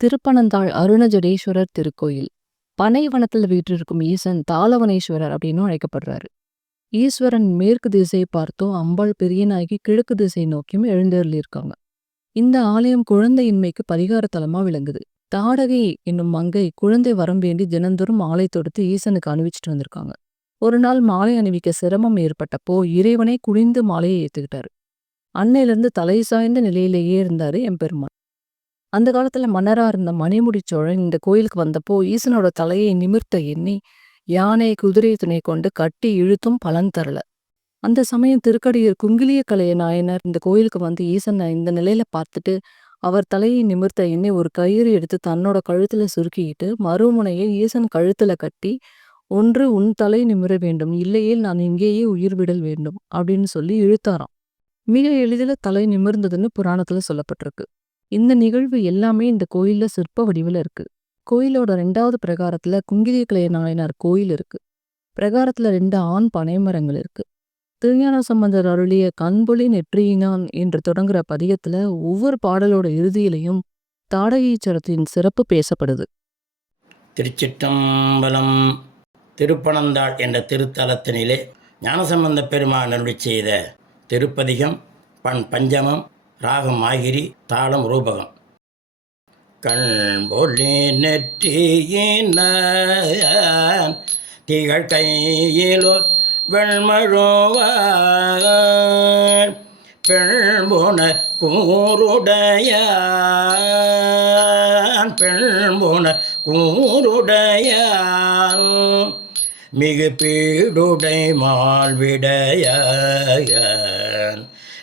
திருப்பனந்தாள் அருணஜடேஸ்வரர் திருக்கோயில். பனைவனத்தில் வீற்றிருக்கும் ஈசன் தாளவனேஸ்வரர் அப்படின்னு அழைக்கப்படுறாரு. ஈஸ்வரன் மேற்கு திசையை பார்த்தோம் அம்பாள் பெரியநாயகி கிழக்கு திசை நோக்கியும் எழுந்தருளியிருக்காங்க. இந்த ஆலயம் குழந்தையின்மைக்கு பரிகார தலமா விளங்குது. தாடகை என்னும் மங்கை குழந்தை வரம் வேண்டி தினந்தோறும் மாலை தொடுத்து ஈசனுக்கு அணிவிச்சிட்டு வந்திருக்காங்க. ஒரு நாள் மாலை அணிவிக்க சிரமம் ஏற்பட்டப்போ இறைவனே குனிந்து மாலையை ஏத்துக்கிட்டாரு. அன்னையிலிருந்து தலை சாய்ந்த நிலையிலேயே இருந்தாரு எம்பெருமான். அந்த காலத்துல மன்னரா இருந்த மணிமுடி சோழன் இந்த கோயிலுக்கு வந்தப்போ ஈசனோட தலையை நிமிர்த்த எண்ணி யானை குதிரை துணை கொண்டு கட்டி இழுத்தும் பலன் தரல. அந்த சமயம் திருக்கடியூர் குங்கிலிய கலைய நாயனர் இந்த கோயிலுக்கு வந்து ஈசனை இந்த நிலையில பார்த்துட்டு அவர் தலையை நிமிர்த்த எண்ணி ஒரு கயிறு எடுத்து தன்னோட கழுத்துல சுருக்கிக்கிட்டு மறுமுனையை ஈசன் கழுத்துல கட்டி ஒன்று உன் தலை நிமிர வேண்டும் இல்லையே நான் இங்கேயே உயிர் விடல் வேண்டும் அப்படின்னு சொல்லி இழுத்தாராம். மிக எளிதில் தலை நிமிர்ந்ததுன்னு புராணத்துல சொல்லப்பட்டிருக்கு. இந்த நிகழ்வு எல்லாமே இந்த கோயிலில் சிற்ப வடிவில் இருக்குது கோயிலோட ரெண்டாவது பிரகாரத்தில் குங்கிலிய கிளைய நாயனார் கோயில் இருக்குது பிரகாரத்தில் ரெண்டு ஆண் பனைமரங்கள் இருக்குது திருஞான சம்பந்தர் அருளிய கண்பொழி நெற்றியினான் என்று தொடங்குற பதிகத்தில் ஒவ்வொரு பாடலோட இறுதியிலையும் தாடகீச்சரத்தின் சிறப்பு பேசப்படுது. திருச்சிட்டம்பலம் திருப்பனந்தாள் என்ற திருத்தலத்தினிலே ஞானசம்பந்த பெருமான் அருளி செய்த திருப்பதிகம் பண் பஞ்சமம் ராகம் ஆகிரி தாளம் ரூபகம். கண்பொழி நெற்றியினான் திகழ் கையிலோ வெண்மழுவான் பெண்புன கூருடைய பெண்புன கூருடைய மிகு பீடுடை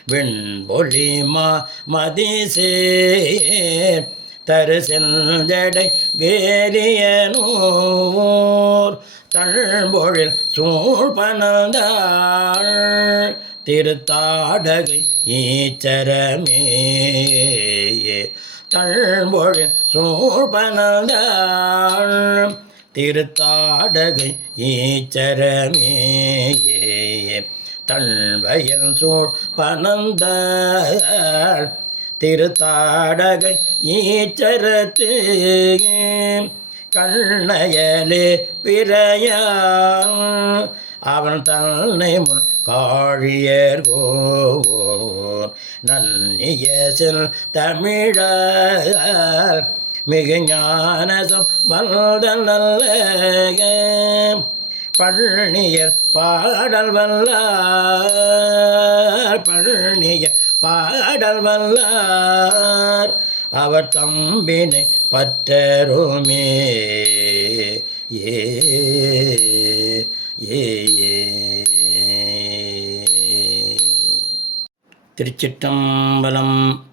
விண்பொலி வெண்பொலிமா மதிசேர் தரு செஞ்சடை வேலியனூர் தழ்பொழில் சூழ்பனந்தாள் திருத்தாடகை ஈச்சரமே தழ்பொழில் சூழ்பனந்தாள் திருத்தாடகை ஈச்சரமே தழ்வயல் சூழ் பனந்தாள் திருத்தாடகை ஈச்சரத்து கண்ணயலே பிறையான். அவன் தன்னை முன் காழியர் கோன் நன்னிய செல் தமிழ மிகு ஞானசம் வல்தல் நல்ல பழனியர் பாடல் வல்லார். பழனியர் பாடல் வல்லார். அவர் தம்பினை பற்றருமே. ஏ ஏ திருச்சிற்றம்பலம்